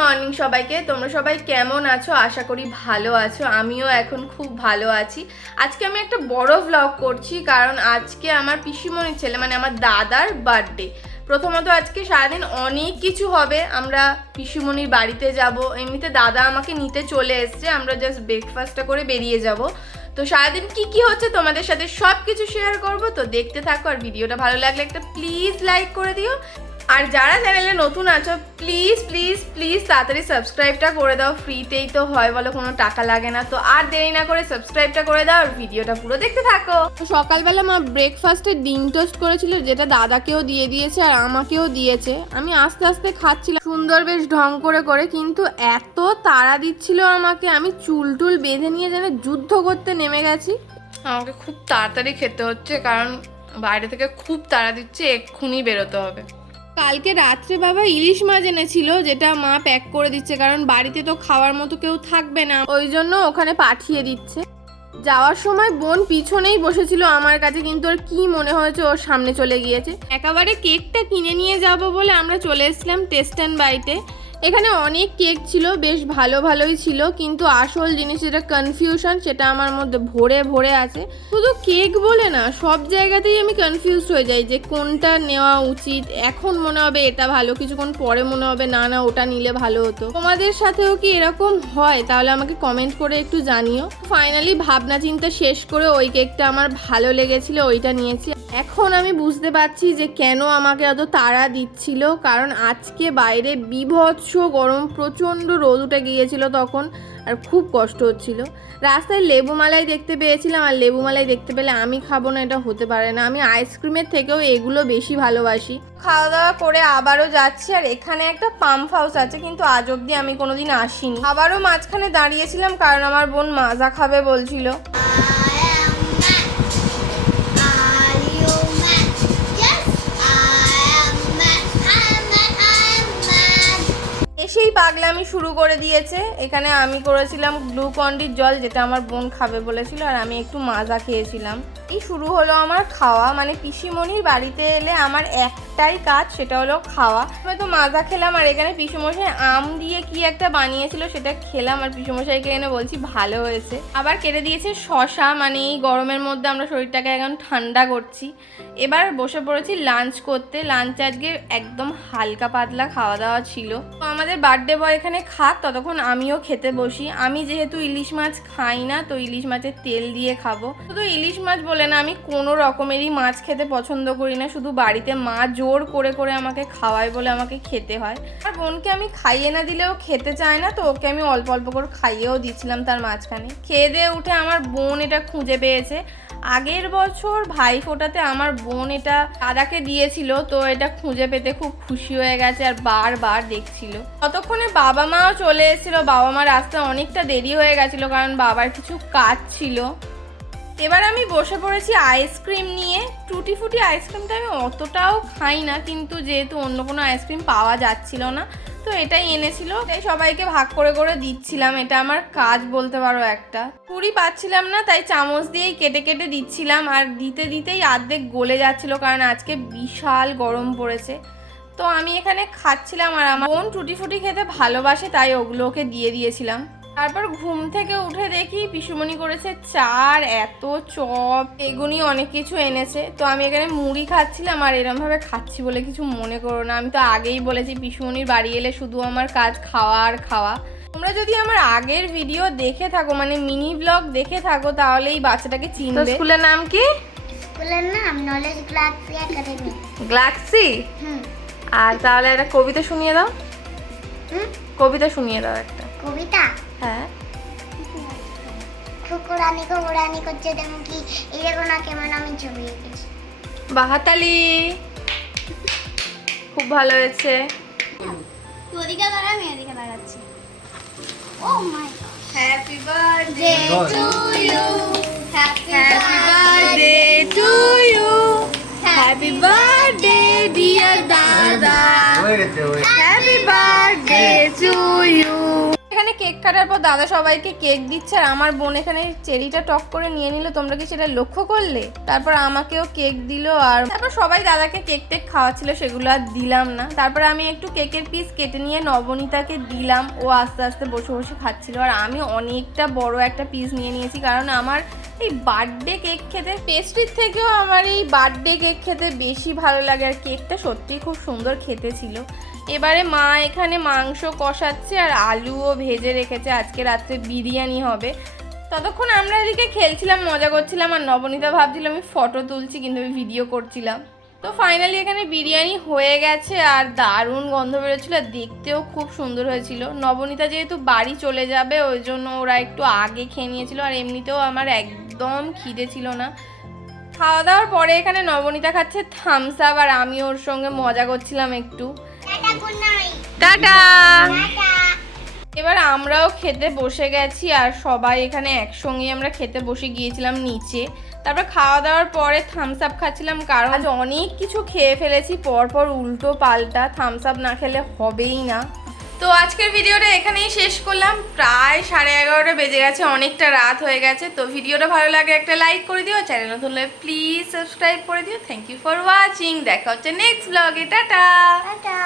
Morning সবাইকে। তোমরা সবাই কেমন আছো? আশা করি ভালো আছো। আমিও এখন খুব ভালো আছি। আজকে আমি একটা বড় ভ্লগ করছি কারণ আজকে আমার পিসিমণির ছেলে মানে আমার দাদার বার্থডে প্রথমত আজকে সারাদিন অনেক কিছু হবে। আমরা পিসিমণির বাড়িতে যাব। এমনিতে দাদা আমাকে নিতে চলে এসছে। আমরা জাস্ট ব্রেকফাস্টটা করে বেরিয়ে যাব। তো সারাদিন কি কি হচ্ছে তোমাদের সাথে সব কিছু শেয়ার করব। তো দেখতে থাকো আর ভিডিওটা ভালো লাগলে একটা প্লিজ লাইক করে দিও। আর যারা চ্যানেলে নতুন আছো প্লিজ প্লিজ প্লিজ তাড়াতাড়ি সাবস্ক্রাইবটা করে দাও। ফ্রিতেই তো হয় বলো কোনো টাকা লাগে না। তো আর দেরি না করে সাবস্ক্রাইবটা করে দাও আর ভিডিওটা পুরো দেখতে থাকো। সকালবেলা মা ব্রেকফাস্টে ডিম টোস্ট করেছিল যেটা দাদাকেও দিয়ে দিয়েছে আর আমাকেও দিয়েছে। আমি আস্তে আস্তে খাচ্ছিলাম। সুন্দর বেশ ঢং করে করে কিন্তু এত তাড়া দিচ্ছিল আমাকে আমি চুল টুল বেঁধে নিয়ে যেন যুদ্ধ করতে নেমে গেছি। আমাকে খুব তাড়াতাড়ি খেতে হচ্ছে কারণ বাইরে থেকে খুব তাড়া দিচ্ছে এক্ষুনি বেরোতে হবে। কালকে রাত্রে বাবা ইলিশ মাছ এনেছিল, যেটা মা প্যাক করে দিচ্ছে, কারণ বাড়িতে তো খাওয়ার মতো কেউ থাকবে না। ওই জন্য ওখানে পাঠিয়ে দিচ্ছে। যাওয়ার সময় বোন পিছনেই বসেছিল আমার কাছে, কিন্তু ওর কি মনে হয়েছে ওর সামনে চলে গিয়েছে। একেবারে কেকটা কিনে নিয়ে যাব বলে আমরা চলে এসেছিলাম টেস্ট অ্যান্ড বাইটে এখানে অনেক কেক ছিল, বেশ ভালো ভালোই ছিল, কিন্তু আসল জিনিস যেটা কনফিউশন সেটা আমার মধ্যে ভরে ভরে আছে। শুধু কেক বলে না, সব জায়গাতেই আমি কনফিউজ হয়ে যাই যে কোনটা নেওয়া উচিত, এখন মনে হবে এটা ভালো, কিছুক্ষণ পরে মনে হবে না না, ওটা নিলে ভালো হতো। তোমাদের সাথেও কি এরকম হয়? তাহলে আমাকে কমেন্ট করে একটু জানিও। ফাইনালি ভাবনা চিন্তা শেষ করে ওই কেকটা আমার ভালো লেগেছিল, ওইটা নিয়েছি। এখন আমি বুঝতে পারছি যে কেন আমাকে এত তাড়া দিচ্ছিল, কারণ আজকে বাইরে বিভৎস গরম, প্রচণ্ড রোদ উঠে গিয়েছিল তখন, আর খুব কষ্ট হচ্ছিল। রাস্তায় লেবু মালাই দেখতে পেয়েছিলাম, আর লেবু মালাই দেখতে পেলে আমি খাব না, এটা হতে পারে না। আমি আইসক্রিমের থেকেও এগুলো বেশি ভালোবাসি। খাওয়া দাওয়া করে আবারও যাচ্ছি, আর এখানে একটা পাম্প হাউস আছে, কিন্তু আজ অবধি আমি কোনোদিন আসিনি। আবারও মাঝখানে দাঁড়িয়েছিলাম, কারণ আমার বোন মাজা খাবে বলছিল। পাগলামি শুরু করে দিয়েছে। এখানে আমি করেছিলাম গ্লুকন্ডির জল, যেটা আমার বোন খাবে বলেছিল, আর আমি একটু মাজা খেয়েছিলাম। এই শুরু হলো আমার খাওয়া। মানে পিসিমণির বাড়িতে এলে আমার একটাই কাজ, সেটা হলো খাওয়া। আমি তো মাজা খেলাম আর এখানে পিসুমশাই আম দিয়ে কি একটা বানিয়েছিল সেটা খেলাম আর পিসুমশাইকে এনে বলছি ভালো হয়েছে। আবার কেটে দিয়েছে শশা মানে এই গরমের মধ্যে আমরা শরীরটাকে এখন ঠান্ডা করছি। এবার বসে পড়েছি লাঞ্চ করতে। লাঞ্চ আজকে একদম হালকা পাতলা খাওয়া দাওয়া ছিল। তো আমাদের বার্থডে বয় এখানে খাক, ততক্ষণ আমিও খেতে বসি। আমি যেহেতু ইলিশ মাছ খাই না, তো ইলিশ মাছের তেল দিয়ে খাব। শুধু ইলিশ মাছ বলে না, আমি কোনো রকমেরই মাছ খেতে পছন্দ করি না, শুধু বাড়িতে মা জোর করে করে আমাকে খাওয়ায় বলে আমাকে খেতে হয়। আর বোনকে আমি খাইয়ে না দিলেও খেতে চায় না, তো ওকে আমি অল্প অল্প করে খাইয়েও দিচ্ছিলাম তার মাঝখানে। খেয়ে দিয়ে উঠে আমার বোন এটা খুঁজে পেয়েছে। আগের বছর ভাই ফোটাতে আমার বোন এটা দাদাকে দিয়েছিল, তো এটা খুঁজে পেতে খুব খুশি হয়ে গেছে আর বারবার দেখছিল। ততক্ষণে বাবা মাও চলে এসেছিল বাবা মার আসতে অনেকটা দেরি হয়ে গেছিল, কারণ বাবার কিছু কাজ ছিল। এবার আমি বসে পড়েছি আইসক্রিম নিয়ে। টুটি ফুটি আইসক্রিমটা আমি অতটাও খাই না, কিন্তু যেহেতু অন্য কোনো আইসক্রিম পাওয়া যাচ্ছিল না, তো এটাই এনেছিল। তাই সবাইকে ভাগ করে করে দিচ্ছিলাম, এটা আমার কাজ বলতে পারো একটা। পুরি পাচ্ছিলাম না, তাই চামচ দিয়েই কেটে কেটে দিচ্ছিলাম, আর দিতে দিতেই অর্ধেক গলে যাচ্ছিল, কারণ আজকে বিশাল গরম পড়েছে। তো আমি এখানে খাচ্ছিলাম, আর আমার বোন টুটি ফুটি খেতে ভালোবাসে, তাই ওগুলো ওকে দিয়ে দিয়েছিলাম। তারপর ঘুম থেকে উঠে দেখি পিসুমণি করেছে চার এত চপ এগুনি অনেক কিছু এনেছে। তো আমি এখানে মুড়ি খাচ্ছিলাম আর এরমভাবে খাচ্ছি বলে কিছু মনে করো না। আমি তো আগেই বলেছি পিসুমণির বাড়ি এলে শুধু আমার কাজ খাওয়া আর খাওয়া। তোমরা যদি আমার আগের ভিডিও দেখে থাকো মানে মিনি ব্লগ দেখে থাকো তাহলে এই বাচ্চাটাকে চিনবে। স্কুলের নাম কি? স্কুলের নাম নলেজ গ্লাক্সি একাডেমি গ্লাক্সি হুম। আর তাহলে একটা কবিতা শুনিয়ে দাও। হুম? কবিতা শুনিয়ে দাও একটা। কবিতা? হ্যাঁ। কুকুরানি কুকুরানি করছে তেমন কি দেখো না কেমন আমি ছবি এঁকেছি। বাহাতালি। খুব ভালো হয়েছে। ওদিকে দাঁড়া আমি এদিকে দাঁড়াচ্ছি ও my happy birthday to you happy birthday to you happy birthday dear দাদা হয়ে হয়ে happy birthday to you cake কাটার পর দাদা সবাইকে কেক দিচ্ছে আর আমার বোন এখানে চেরিটা টক করে নিয়ে নিল। তোমরা কি সেটা লক্ষ্য করলে? তারপর আমাকেও কেক দিল আর তারপর সবাই দাদাকে কেক টেক খাওয়াচ্ছিল, সেগুলো আর দিলাম না। তারপর আমি একটু কেকের পিস কেটে নিয়ে নবনীতাকে দিলাম। ও আস্তে আস্তে বসে বসে খাচ্ছিল আর আমি অনেকটা বড় একটা পিস নিয়ে নিয়েছি কারণ আমার এই বার্থডে কেক খেতে পেস্ট্রির থেকেও আমার এই বার্থডে কেক খেতে বেশি ভালো লাগে আর কেকটা সত্যিই খুব সুন্দর খেতে ছিল। এবারে মা এখানে মাংস কষাচ্ছে আর আলুও ভেজে রেখেছে। আজকে রাত্রে বিরিয়ানি হবে। ততক্ষণ আমরা এদিকে খেলছিলাম, মজা করছিলাম আর নবনীতা ভাবছিল আমি ফটো তুলছি কিন্তু আমি ভিডিও করছিলাম। তো ফাইনালি এখানে বিরিয়ানি হয়ে গেছে আর দারুণ গন্ধ বেরোচ্ছিল আর দেখতেও খুব সুন্দর হয়েছিল। নবনীতা যেহেতু বাড়ি চলে যাবে, ওই জন্য ওরা একটু আগে খেয়ে নিয়েছিল আর এমনিতেও আমার একদম খিদে ছিল না। খাওয়া দাওয়ার পরে এখানে নবনীতা খাচ্ছে থামস আপ আর আমি ওর সঙ্গে মজা করছিলাম একটু। টাটা। এবার আমরাও খেতে বসে গেছি আর সবাই এখানে একসঙ্গে আমরা খেতে বসে গিয়েছিলাম নিচে। তারপর খাওয়া দাওয়ার পরে থামস আপ খাচ্ছিলাম কারণ আজ অনেক কিছু খেয়ে ফেলেছি পরপর উল্টো পাল্টা থামস আপ না খেলে হবেই না। তো আজকের ভিডিওটা এখানেই শেষ করলাম। প্রায় সাড়ে এগারোটা বেজে গেছে অনেকটা রাত হয়ে গেছে। তো ভিডিওটা ভালো লাগে একটা লাইক করে দিও চ্যানেল নতুন হলে প্লিজ সাবস্ক্রাইব করে দিও। থ্যাংক ইউ ফর ওয়াচিং দেখা হচ্ছে নেক্সট ব্লগে টাটা। টাটা।